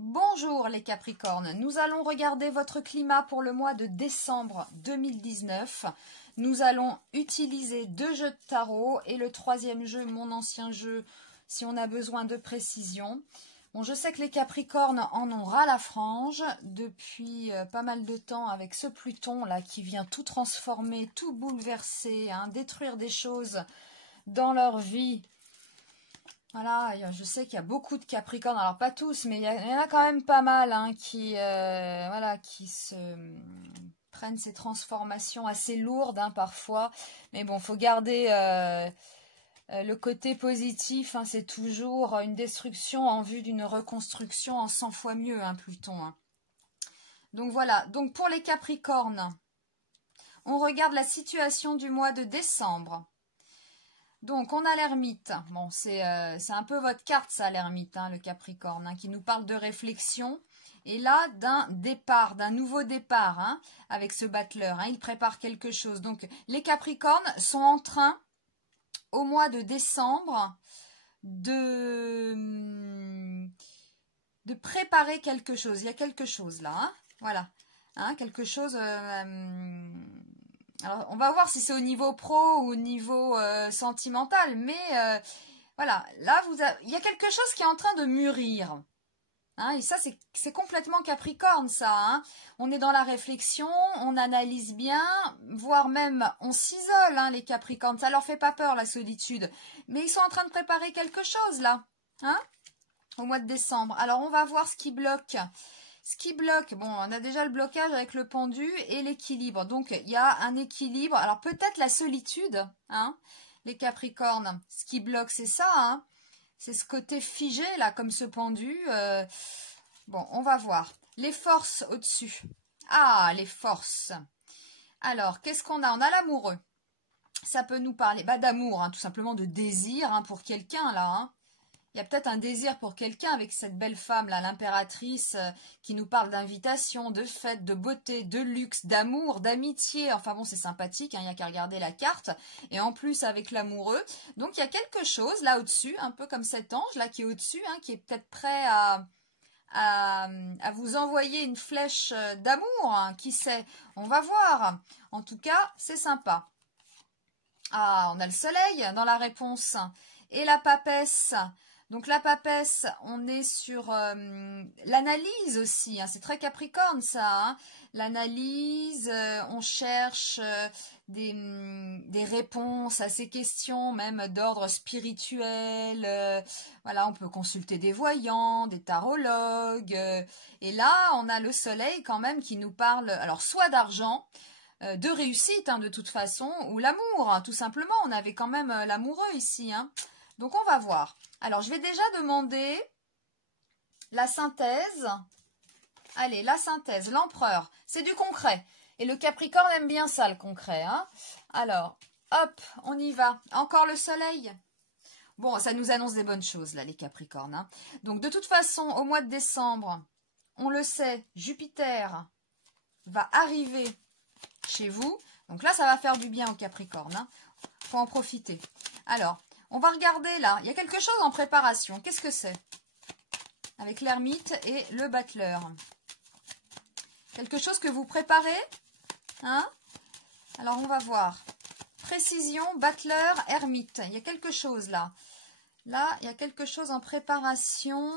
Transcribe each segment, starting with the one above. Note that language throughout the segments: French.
Bonjour les Capricornes, nous allons regarder votre climat pour le mois de décembre 2019. Nous allons utiliser 2 jeux de tarot et le 3e jeu, mon ancien jeu, si on a besoin de précision. Bon, je sais que les Capricornes en ont ras la frange depuis pas mal de temps avec ce Pluton là qui vient tout transformer, tout bouleverser, détruire des choses dans leur vie. Voilà, je sais qu'il y a beaucoup de Capricornes, alors pas tous, mais il y en a quand même pas mal qui se prennent ces transformations assez lourdes parfois. Mais bon, faut garder le côté positif, c'est toujours une destruction en vue d'une reconstruction en 100 fois mieux, Pluton. Donc voilà, donc pour les Capricornes, on regarde la situation du mois de décembre. Donc, on a l'ermite. Bon, c'est un peu votre carte, ça, l'ermite, le Capricorne, qui nous parle de réflexion. Et là, d'un départ, d'un nouveau départ, avec ce battleur. Il prépare quelque chose. Donc, les Capricornes sont en train, au mois de décembre, de préparer quelque chose. Il y a quelque chose là, voilà. Quelque chose... Alors, on va voir si c'est au niveau pro ou au niveau sentimental, mais voilà, là, il y a quelque chose qui est en train de mûrir. Et ça, c'est complètement Capricorne, ça. On est dans la réflexion, on analyse bien, voire même on s'isole, les Capricornes. Ça leur fait pas peur, la solitude. Mais ils sont en train de préparer quelque chose, là, au mois de décembre. Alors, on va voir ce qui bloque. Ce qui bloque, bon, on a déjà le blocage avec le pendu et l'équilibre. Donc, il y a un équilibre. Alors, peut-être la solitude, les Capricornes. Ce qui bloque, c'est ça, C'est ce côté figé, là, comme ce pendu. Bon, on va voir. Les forces au-dessus. Ah, les forces. Alors, qu'est-ce qu'on a? On a l'amoureux. Ça peut nous parler d'amour, tout simplement de désir pour quelqu'un, là, Il y a peut-être un désir pour quelqu'un avec cette belle femme là, l'impératrice, qui nous parle d'invitation, de fête, de beauté, de luxe, d'amour, d'amitié. Enfin bon, c'est sympathique, il n'y a qu'à regarder la carte. Et en plus avec l'amoureux. Donc il y a quelque chose là au-dessus, un peu comme cet ange là qui est au-dessus, qui est peut-être prêt à vous envoyer une flèche d'amour. Qui sait? On va voir. En tout cas, c'est sympa. Ah, on a le soleil dans la réponse. Et la papesse. Donc la papesse, on est sur l'analyse aussi, c'est très Capricorne ça, L'analyse, on cherche des réponses à ces questions, même d'ordre spirituel, voilà, on peut consulter des voyants, des tarologues, et là on a le soleil quand même qui nous parle, alors soit d'argent, de réussite de toute façon, ou l'amour, tout simplement, on avait quand même l'amoureux ici, Donc on va voir. Alors, je vais déjà demander la synthèse. Allez, la synthèse, l'empereur. C'est du concret. Et le Capricorne aime bien ça, le concret. Alors, hop, on y va. Encore le soleil. Bon, ça nous annonce des bonnes choses, là, les Capricornes. Donc, de toute façon, au mois de décembre, on le sait, Jupiter va arriver chez vous. Donc là, ça va faire du bien au Capricorne. Faut en profiter. Alors, on va regarder là, il y a quelque chose en préparation. Qu'est-ce que c'est? Avec l'ermite et le battleur. Quelque chose que vous préparez? Alors on va voir. Précision, battleur, ermite. Il y a quelque chose là. Là, il y a quelque chose en préparation.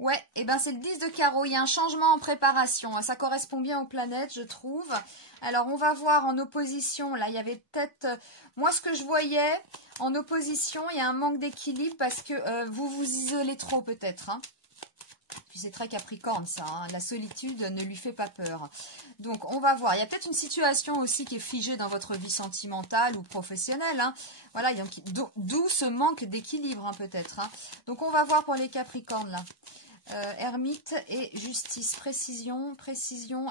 Ouais, et ben c'est le 10 de carreau, il y a un changement en préparation, ça correspond bien aux planètes, je trouve. Alors, on va voir en opposition, là, il y avait peut-être... moi, ce que je voyais, en opposition, il y a un manque d'équilibre parce que vous vous isolez trop, peut-être. Puis c'est très Capricorne, ça, la solitude ne lui fait pas peur. Donc, on va voir. Il y a peut-être une situation aussi qui est figée dans votre vie sentimentale ou professionnelle. Voilà, d'où ce manque d'équilibre, peut-être. Donc, on va voir pour les Capricornes, là. Ermite et justice, précision,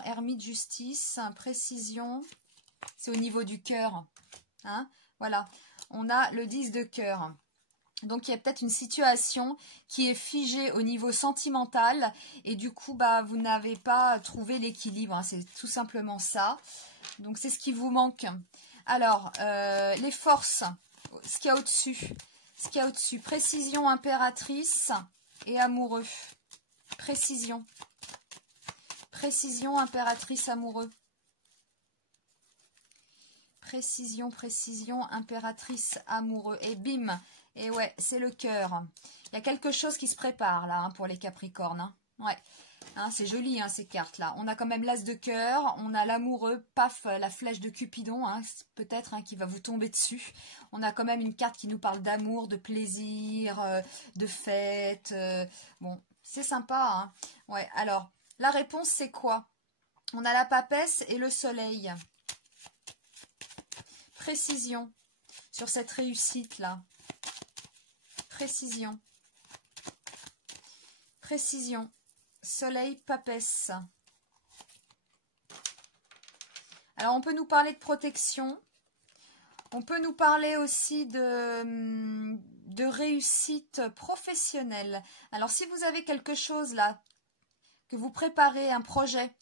ermite, justice, précision, c'est au niveau du cœur, voilà, on a le 10 de cœur, donc il y a peut-être une situation qui est figée au niveau sentimental, et du coup, vous n'avez pas trouvé l'équilibre, c'est tout simplement ça, donc c'est ce qui vous manque. Alors, les forces, ce qu'il y a au-dessus, précision, impératrice, et amoureux. Précision. Précision, impératrice amoureux. Précision, précision, impératrice amoureux. Et bim. Et ouais, c'est le cœur. Il y a quelque chose qui se prépare là, hein, pour les Capricornes. Hein. Ouais. Hein, c'est joli, hein, ces cartes-là. On a quand même l'as de cœur, on a l'amoureux, paf, la flèche de Cupidon, hein, peut-être, hein, qui va vous tomber dessus. On a quand même une carte qui nous parle d'amour, de plaisir, de fête. Bon, c'est sympa. Hein. Ouais, alors, la réponse, c'est quoi? On a la papesse et le soleil. Précision sur cette réussite-là. Précision. Précision. Soleil, papesse. Alors, on peut nous parler de protection. On peut nous parler aussi de réussite professionnelle. Alors, si vous avez quelque chose là, que vous préparez, un projet,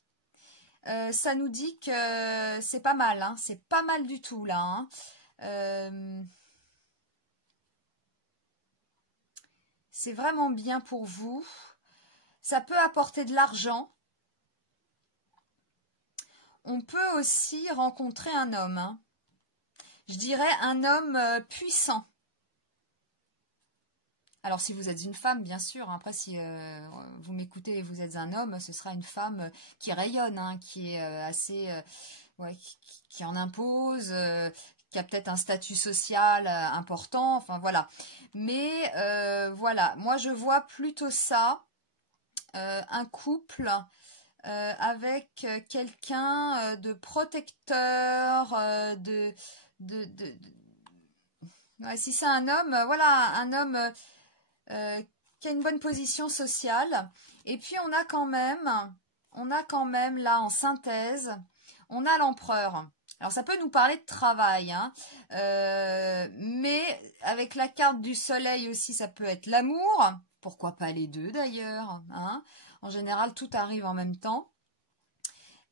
ça nous dit que c'est pas mal. Hein, c'est pas mal du tout là. Hein. C'est vraiment bien pour vous. Ça peut apporter de l'argent. On peut aussi rencontrer un homme. Hein. Je dirais un homme puissant. Alors si vous êtes une femme, bien sûr. Après, si vous m'écoutez et vous êtes un homme, ce sera une femme qui rayonne, hein, qui est assez... ouais, qui en impose, qui a peut-être un statut social important. Enfin, voilà. Mais voilà, moi je vois plutôt ça. Un couple avec quelqu'un de protecteur, ouais, si c'est un homme, voilà, un homme qui a une bonne position sociale. Et puis on a quand même là en synthèse, on a l'empereur. Alors ça peut nous parler de travail, hein, mais avec la carte du soleil aussi, ça peut être l'amour. Pourquoi pas les deux d'ailleurs, hein. En général, tout arrive en même temps.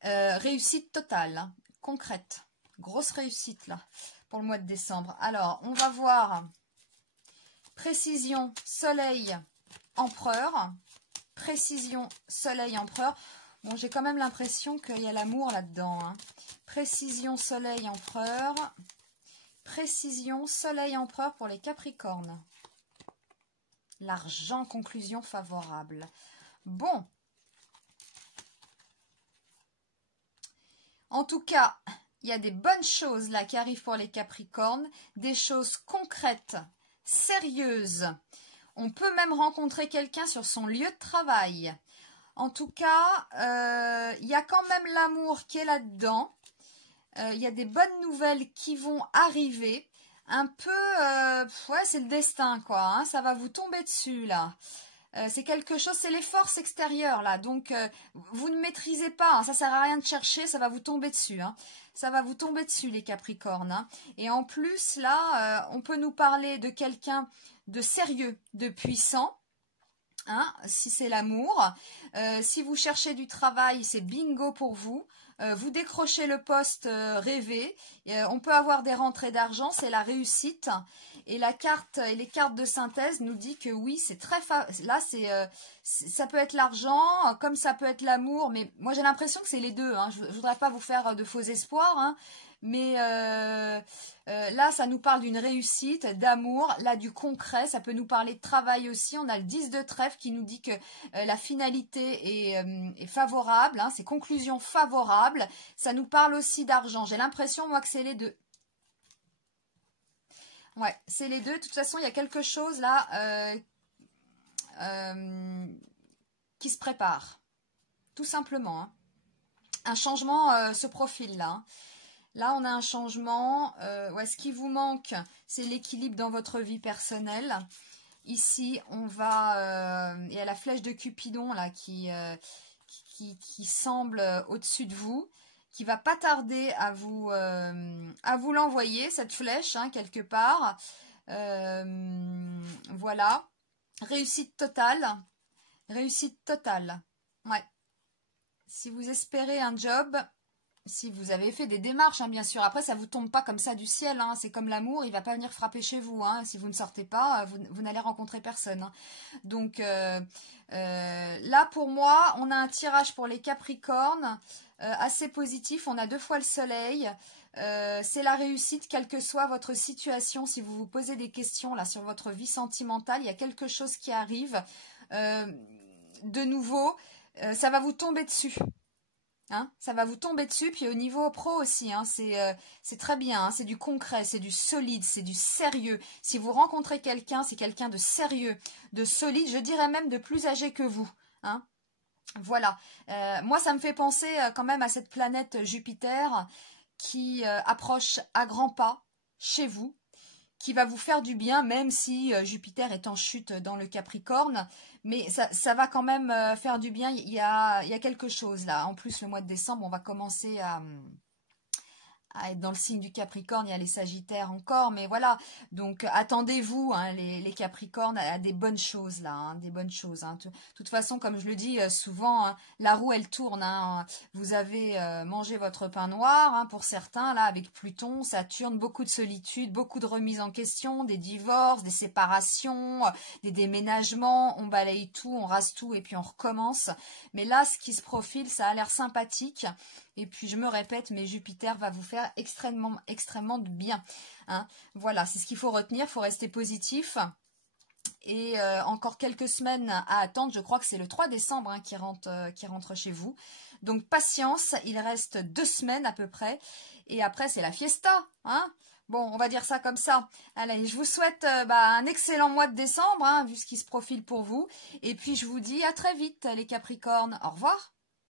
Réussite totale, hein, concrète. Grosse réussite là, pour le mois de décembre. Alors, on va voir précision, soleil, empereur. Précision, soleil, empereur. Bon, j'ai quand même l'impression qu'il y a l'amour là-dedans. Hein. Précision, soleil, empereur. Précision, soleil, empereur pour les Capricornes. L'argent, conclusion favorable. Bon. En tout cas, il y a des bonnes choses là qui arrivent pour les Capricornes. Des choses concrètes, sérieuses. On peut même rencontrer quelqu'un sur son lieu de travail. En tout cas, il y a quand même l'amour qui est là-dedans. Il y a des bonnes nouvelles qui vont arriver. Un peu, ouais, c'est le destin, quoi. Hein, ça va vous tomber dessus, là. C'est quelque chose, c'est les forces extérieures, là. Donc, vous ne maîtrisez pas. Hein, ça sert à rien de chercher, ça va vous tomber dessus. Hein. Ça va vous tomber dessus, les Capricornes. Hein. Et en plus, là, on peut nous parler de quelqu'un de sérieux, de puissant. Hein, si c'est l'amour. Si vous cherchez du travail, c'est bingo pour vous. Vous décrochez le poste rêvé. On peut avoir des rentrées d'argent, c'est la réussite. Et la carte et les cartes de synthèse nous dit que oui, c'est très là, ça peut être l'argent, comme ça peut être l'amour. Mais moi, j'ai l'impression que c'est les deux. Hein. Je voudrais pas vous faire de faux espoirs, hein. Mais là, ça nous parle d'une réussite, d'amour, là du concret, ça peut nous parler de travail aussi. On a le 10 de trèfle qui nous dit que la finalité est favorable, hein, c'est conclusion favorable. Ça nous parle aussi d'argent. J'ai l'impression, moi, que c'est les deux. Ouais, c'est les deux. De toute façon, il y a quelque chose là qui se prépare, tout simplement. Hein. Un changement se profile là. Hein. Là, on a un changement. Ouais, ce qui vous manque, c'est l'équilibre dans votre vie personnelle. Ici, on va... il y a la flèche de Cupidon là qui semble au-dessus de vous, qui va pas tarder à vous l'envoyer, cette flèche, hein, quelque part. Voilà. Réussite totale. Réussite totale. Ouais. Si vous espérez un job... si vous avez fait des démarches, hein, bien sûr. Après, ça vous tombe pas comme ça du ciel, hein. C'est comme l'amour, il va pas venir frapper chez vous, hein. Si vous ne sortez pas, vous n'allez rencontrer personne, hein. Donc, là, pour moi, on a un tirage pour les Capricornes assez positif. On a 2 fois le soleil. C'est la réussite, quelle que soit votre situation. Si vous vous posez des questions là sur votre vie sentimentale, il y a quelque chose qui arrive. De nouveau, ça va vous tomber dessus. Hein, ça va vous tomber dessus, puis au niveau pro aussi, hein, c'est très bien, hein, c'est du concret, c'est du solide, c'est du sérieux. Si vous rencontrez quelqu'un, c'est quelqu'un de sérieux, de solide, je dirais même de plus âgé que vous. Hein. Voilà, moi ça me fait penser quand même à cette planète Jupiter qui approche à grands pas chez vous, qui va vous faire du bien, même si Jupiter est en chute dans le Capricorne, mais ça va quand même faire du bien. Il y a quelque chose là. En plus, le mois de décembre, on va commencer à être dans le signe du Capricorne. Il y a les Sagittaires encore, mais voilà. Donc, attendez-vous, hein, les Capricornes, à des bonnes choses là, hein, des bonnes choses. Hein. De toute façon, comme je le dis souvent, hein, la roue, elle tourne. Hein. Vous avez mangé votre pain noir, hein, pour certains, là, avec Pluton, Saturne, beaucoup de solitude, beaucoup de remises en question, des divorces, des séparations, des déménagements. On balaye tout, on rase tout et puis on recommence. Mais là, ce qui se profile, ça a l'air sympathique. Et puis, je me répète, mais Jupiter va vous faire extrêmement, extrêmement de bien. Hein. Voilà, c'est ce qu'il faut retenir. Il faut rester positif. Et encore quelques semaines à attendre. Je crois que c'est le 3 décembre hein, qui rentre chez vous. Donc, patience. Il reste 2 semaines à peu près. Et après, c'est la fiesta. Hein. Bon, on va dire ça comme ça. Allez, je vous souhaite un excellent mois de décembre, hein, vu ce qui se profile pour vous. Et puis, je vous dis à très vite, les Capricornes. Au revoir.